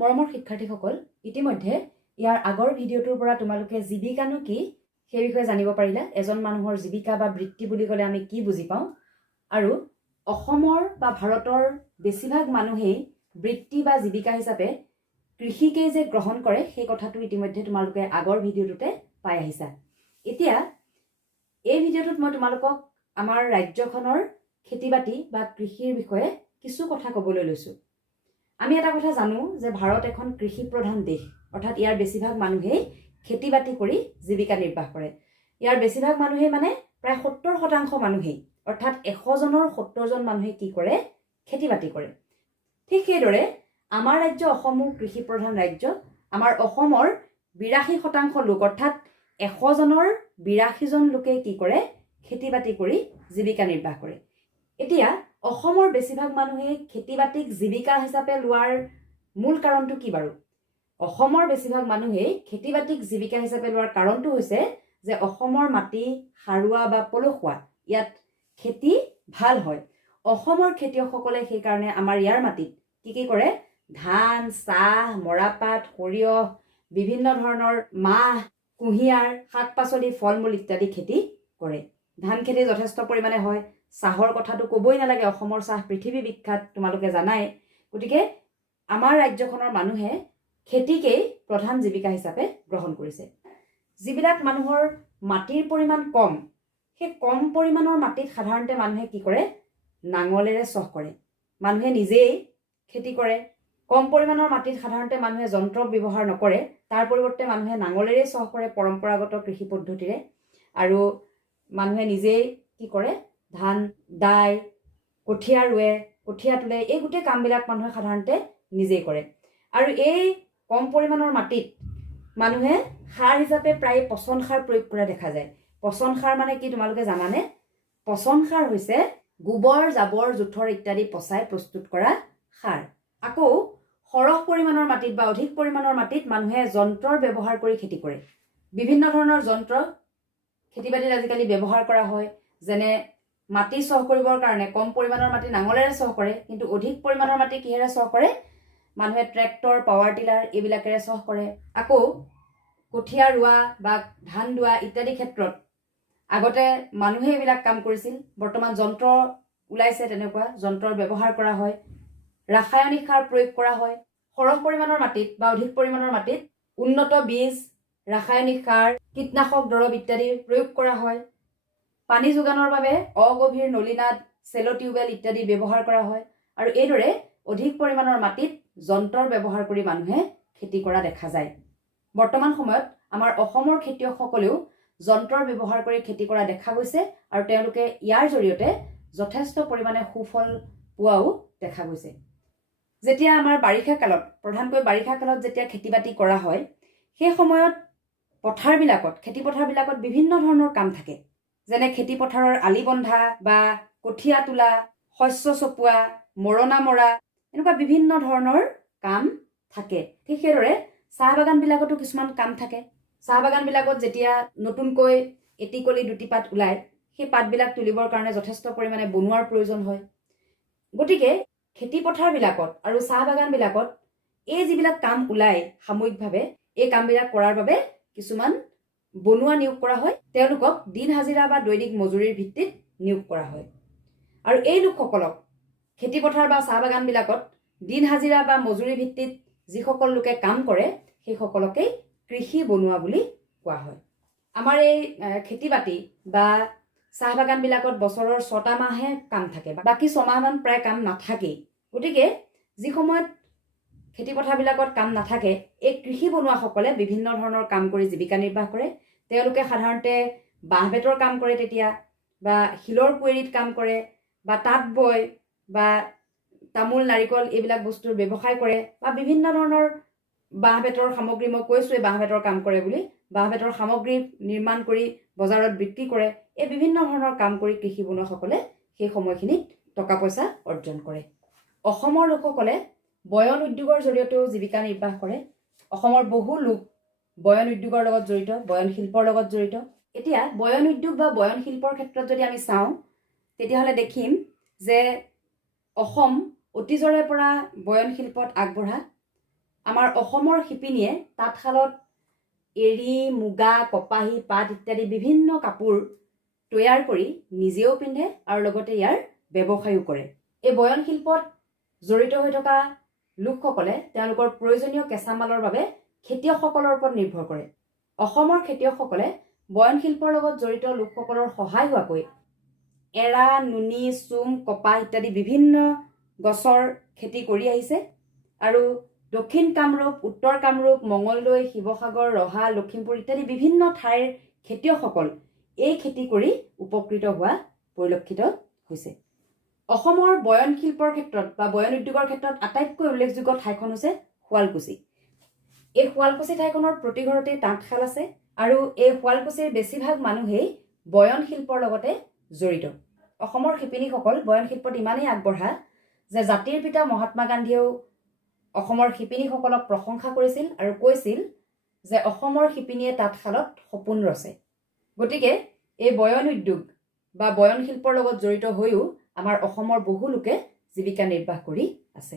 মৰমৰ শিক্ষাৰ্থীসকল, ইতিমধ্যে ইয়াৰ আগৰ ভিডিঅ'টোৰ পৰা তোমালোকে জীৱিকানো কি সেই বিষয়ে জানিব পাৰিলা। এজন মানুহৰ জীৱিকা বা বৃত্তি বুলি ক'লে আমি কি বুজি পাওঁ, আৰু অসমৰ বা ভাৰতৰ বেছিভাগ মানুহেই বৃত্তি বা জীৱিকা হিচাপে কৃষিকেই যে গ্ৰহণ কৰে সেই কথাটো ইতিমধ্যে তোমালোকে আগৰ ভিডিঅ'টোতে পাই আহিছা। এতিয়া এই ভিডিঅ'টোত মই তোমালোকক আমাৰ ৰাজ্যখনৰ খেতি বাতি বা কৃষিৰ বিষয়ে কিছু কথা ক'বলৈ লৈছোঁ। আমি এটা কথা জানো যে ভাৰত এখন কৃষি প্ৰধান দেশ, অৰ্থাৎ ইয়াৰ বেছিভাগ মানুহেই খেতি বাতি কৰি জীৱিকা নিৰ্বাহ কৰে। ইয়াৰ বেছিভাগ মানুহেই মানে প্ৰায় 70% মানুহেই, অৰ্থাৎ 100 জনৰ 70 জন মানুহে কি কৰে? খেতি বাতি কৰে। ঠিক সেইদৰে আমাৰ ৰাজ্য অসমো কৃষি প্ৰধান ৰাজ্য। আমাৰ অসমৰ 82% লোক, অৰ্থাৎ 100 জনৰ 82 জন লোকে কি কৰে? খেতি বাতি কৰি জীৱিকা নিৰ্বাহ কৰে। এতিয়া অসমৰ বেছিভাগ মানুহে খেতি বাতিক জীৱিকা হিচাপে লোৱাৰ মূল কাৰণটো কি বাৰু? অসমৰ বেছিভাগ মানুহেই খেতি বাতিক জীৱিকা হিচাপে লোৱাৰ কাৰণটো হৈছে যে অসমৰ মাটি সাৰুৱা বা পলসুৱা, ইয়াত খেতি ভাল হয়। অসমৰ খেতিয়কসকলে সেইকাৰণে আমাৰ ইয়াৰ মাটিত কি কৰে? ধান, চাহ, মৰাপাট, সৰিয়হ, বিভিন্ন ধৰণৰ মাহ, কুঁহিয়াৰ, শাক পাচলি, ফল মূল ইত্যাদি খেতি কৰে। ধান খেতি যথেষ্ট পৰিমাণে হয়। চাহৰ কথাটো ক'বই নালাগে, অসমৰ চাহ পৃথিৱী বিখ্যাত, তোমালোকে জানাই। গতিকে আমাৰ ৰাজ্যখনৰ মানুহে খেতিকেই প্ৰধান জীৱিকা হিচাপে গ্ৰহণ কৰিছে। যিবিলাক মানুহৰ মাটিৰ পৰিমাণ কম, সেই কম পৰিমাণৰ মাটিত সাধাৰণতে মানুহে কি কৰে? নাঙলেৰে চহ কৰে। মানুহে নিজেই খেতি কৰে। কম পৰিমাণৰ মাটিত সাধাৰণতে মানুহে যন্ত্ৰ ব্যৱহাৰ নকৰে, তাৰ পৰিৱৰ্তে মানুহে নাঙলেৰে চহ কৰে পৰম্পৰাগত কৃষি পদ্ধতিৰে। আৰু মানুহে নিজেই কি কৰে? ধান দাই, কঠীয়া ৰুৱে, কঠীয়া তোলে, এই গোটেই কামবিলাক মানুহে সাধাৰণতে নিজেই কৰে। আৰু এই কম পৰিমাণৰ মাটিত মানুহে সাৰ হিচাপে প্ৰায় পচন সাৰ প্ৰয়োগ কৰা দেখা যায়। পচন সাৰ মানে কি তোমালোকে জানানে? পচন সাৰ হৈছে গোবৰ, জাবৰ, জোথৰ ইত্যাদি পচাই প্ৰস্তুত কৰা সাৰ। আকৌ সৰহ পৰিমাণৰ মাটিত বা অধিক পৰিমাণৰ মাটিত মানুহে যন্ত্ৰৰ ব্যৱহাৰ কৰি খেতি কৰে। বিভিন্ন ধৰণৰ যন্ত্ৰ খেতি বাতিত আজিকালি ব্যৱহাৰ কৰা হয়। যেনে মাটি চহ কৰিবৰ কাৰণে কম পৰিমাণৰ মাটি নাঙলেৰে চহ কৰে, কিন্তু অধিক পৰিমাণৰ মাটি কিহেৰে চহ কৰে? মানুহে ট্ৰেক্টৰ, পাৱাৰ টিলাৰ এইবিলাকেৰে চহ কৰে। আকৌ কঠীয়া ৰোৱা বা ধান দোৱা ইত্যাদি ক্ষেত্ৰত আগতে মানুহে এইবিলাক কাম কৰিছিল। বৰ্তমান যন্ত্ৰ ওলাইছে, তেনেকুৱা যন্ত্ৰৰ ব্যৱহাৰ কৰা হয়। ৰাসায়নিক সাৰ প্ৰয়োগ কৰা হয়। সৰহ পৰিমাণৰ মাটিত বা অধিক পৰিমাণৰ মাটিত উন্নত বীজ, ৰাসায়নিক সাৰ, কীটনাশক দৰৱ ইত্যাদি প্ৰয়োগ কৰা হয়। পানী যোগানৰ বাবে অগভীৰ নলীনাদ, চেলো টিউবেল ইত্যাদি ব্যৱহাৰ কৰা হয়। আৰু এইদৰে অধিক পৰিমাণৰ মাটিত যন্ত্ৰৰ ব্যৱহাৰ কৰি মানুহে খেতি কৰা দেখা যায়। বৰ্তমান সময়ত আমাৰ অসমৰ খেতিয়কসকলেও যন্ত্ৰৰ ব্যৱহাৰ কৰি খেতি কৰা দেখা গৈছে, আৰু তেওঁলোকে ইয়াৰ জৰিয়তে যথেষ্ট পৰিমাণে সুফল পোৱাও দেখা গৈছে। যেতিয়া আমাৰ বাৰিষা কালত, প্ৰধানকৈ বাৰিষা কালত যেতিয়া খেতি বাতি কৰা হয়, সেই সময়ত পথাৰবিলাকত, খেতি পথাৰবিলাকত বিভিন্ন ধৰণৰ কাম থাকে। যেনে খেতি পথাৰৰ আলি বন্ধা বা কঠীয়া তোলা, শস্য চপোৱা, মৰণা মৰা, এনেকুৱা বিভিন্ন ধৰণৰ কাম থাকে। ঠিক সেইদৰে চাহ বাগানবিলাকতো কিছুমান কাম থাকে। চাহ বাগানবিলাকত যেতিয়া নতুনকৈ এটি কলি দুটি পাত ওলায়, সেই পাতবিলাক তুলিবৰ কাৰণে যথেষ্ট পৰিমাণে বনুৱাৰ প্ৰয়োজন হয়। গতিকে খেতি পথাৰবিলাকত আৰু চাহ বাগানবিলাকত এই যিবিলাক কাম ওলায় সাময়িকভাৱে, এই কামবিলাক কৰাৰ বাবে কিছুমান বনুৱা নিয়োগ কৰা হয়। তেওঁলোকক দিন হাজিৰা বা দৈনিক মজুৰিৰ ভিত্তিত নিয়োগ কৰা হয়। আৰু এই লোকসকলক খেতি পথাৰ বা চাহ বাগানবিলাকত দিন হাজিৰা বা মজুৰি ভিত্তিত যিসকল লোকে কাম কৰে, সেইসকলকেই কৃষি বনুৱা বুলি কোৱা হয়। আমাৰ এই খেতি বাতি বা চাহ বাগানবিলাকত বছৰৰ 6টা মাহে কাম থাকে, বাকী 6 মাহমান প্ৰায় কাম নাথাকেই। গতিকে যি সময়ত খেতি পথাৰবিলাকত কাম নাথাকে, এই কৃষি বনুৱাসকলে বিভিন্ন ধৰণৰ কাম কৰি জীৱিকা নিৰ্বাহ কৰে। তেওঁলোকে সাধাৰণতে বাঁহ বেতৰ কাম কৰে তেতিয়া, বা শিলৰ কুঁৱেৰীত কাম কৰে, বা তাঁত বয়, বা তামোল নাৰিকল এইবিলাক বস্তুৰ ব্যৱসায় কৰে, বা বিভিন্ন ধৰণৰ বাঁহ বেতৰ সামগ্ৰী, মই কৈছোঁৱেই বাঁহ বেতৰ কাম কৰে বুলি, বাঁহ বেতৰ সামগ্ৰী নিৰ্মাণ কৰি বজাৰত বিক্ৰী কৰে। এই বিভিন্ন ধৰণৰ কাম কৰি কৃষি বনুৱাসকলে সেই সময়খিনিত টকা পইচা অৰ্জন কৰে। অসমৰ লোকসকলে বয়ন উদ্যোগৰ জৰিয়তেও জীৱিকা নিৰ্বাহ কৰে। অসমৰ বহু লোক বয়ন উদ্যোগৰ লগত জড়িত, বয়ন শিল্পৰ লগত জড়িত। এতিয়া বয়ন উদ্যোগ বা বয়ন শিল্পৰ ক্ষেত্ৰত যদি আমি চাওঁ, তেতিয়াহ'লে দেখিম যে অসম অতীজৰে পৰা বয়ন শিল্পত আগবঢ়া। আমাৰ অসমৰ শিপিনীয়ে তাঁতশালত এৰী, মুগা, কপাহী, পাট ইত্যাদি বিভিন্ন কাপোৰ তৈয়াৰ কৰি নিজেও পিন্ধে আৰু লগতে ইয়াৰ ব্যৱসায়ো কৰে। এই বয়ন শিল্পত জড়িত হৈ থকা লোকসকলে তেওঁলোকৰ প্ৰয়োজনীয় কেঁচামালৰ বাবে খেতিয়কসকলৰ ওপৰত নিৰ্ভৰ কৰে। অসমৰ খেতিয়কসকলে বয়ন শিল্পৰ লগত জড়িত লোকসকলৰ সহায় হোৱাকৈ এৰা, নুনী, চুম, কপাহ ইত্যাদি বিভিন্ন গছৰ খেতি কৰি আহিছে আৰু দক্ষিণ কামৰূপ, উত্তৰ কামৰূপ, মঙলদৈ, শিৱসাগৰ, ৰহা, লখিমপুৰ ইত্যাদি বিভিন্ন ঠাইৰ খেতিয়কসকল এই খেতি কৰি উপকৃত হোৱা পৰিলক্ষিত হৈছে। অসমৰ বয়ন শিল্পৰ ক্ষেত্ৰত বা বয়ন উদ্যোগৰ ক্ষেত্ৰত আটাইতকৈ উল্লেখযোগ্য ঠাইখন হৈছে শুৱালকুছি। এই শুৱালকুছি ঠাইখনৰ প্ৰতি ঘৰতে তাঁতশাল আছে আৰু এই শুৱালকুছিৰ বেছিভাগ মানুহেই বয়ন শিল্পৰ লগতে জড়িত। অসমৰ শিপিনীসকল বয়ন শিল্পত ইমানেই আগবঢ়া যে জাতিৰ পিতা মহাত্মা গান্ধীয়েও অসমৰ শিপিনীসকলক প্ৰশংসা কৰিছিল আৰু কৈছিল যে অসমৰ শিপিনীয়ে তাঁতশালত সপোন ৰচে। গতিকে এই বয়ন উদ্যোগ বা বয়ন শিল্পৰ লগত জড়িত হৈও আমাৰ অসমৰ বহু লোকে জীৱিকা নিৰ্বাহ কৰি আছে।